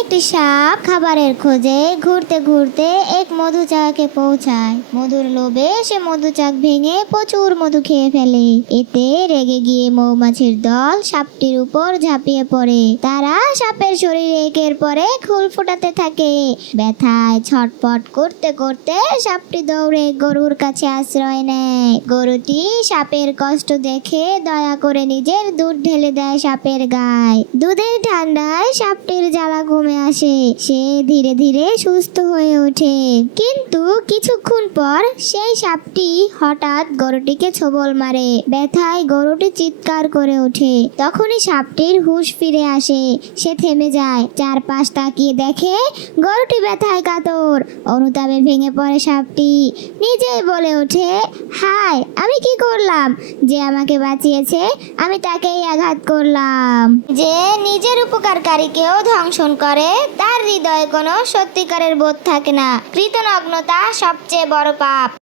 একটি সাপ খাবারের খোঁজে ঘুরতে ঘুরতে এক মধুচাকে পৌঁছায়। মধুর লোভে সে মধুচাক ভেঙে প্রচুর মধু খেয়ে ফেলে। এতে রেগে গিয়ে মৌমাছির দল সাপটির উপর ঝাঁপিয়ে পড়ে। তারা সাপের শরীরে একের পর এক হুল ফোটাতে থাকে। ব্যথায় ছটফট করতে করতে সাপটি দৌড়ে গরুর কাছে আশ্রয় নেয়। গরুটি সাপের কষ্ট দেখে দয়া করে নিজের দুধ ঢেলে দেয় সাপের গায়ে। দুধের ঠান্ডায় সাপটির জ্বালা কমে আসে। সে ধীরে ধীরে সুস্থ হয়ে ওঠে। কিন্তু কিছুক্ষণ পর সেই সাপটি হঠাৎ গরুটিকে ছোবল মারে। ব্যথায় গরুটি চিৎকার করে ওঠে। তখনই সাপটির হুঁশ ফিরে আসে। সে থেমে যায়, চারপাশ তাকিয়ে দেখে গরুটি ব্যথায় কাতর। অনুতাপে ভেঙে পড়ে সাপটি। নিজেই বলে ওঠে, হায়, আমি কি করলাম? যে আমাকে বাঁচিয়েছে আমি তাকেই আঘাত করলাম। যে নিজের উপকারকারীকেও ধ্বংসন করে তার হৃদয়ে কোনো সত্যিকারের বোধ থাকে না। কৃতজ্ঞতা সবচেয়ে বড় পাপ।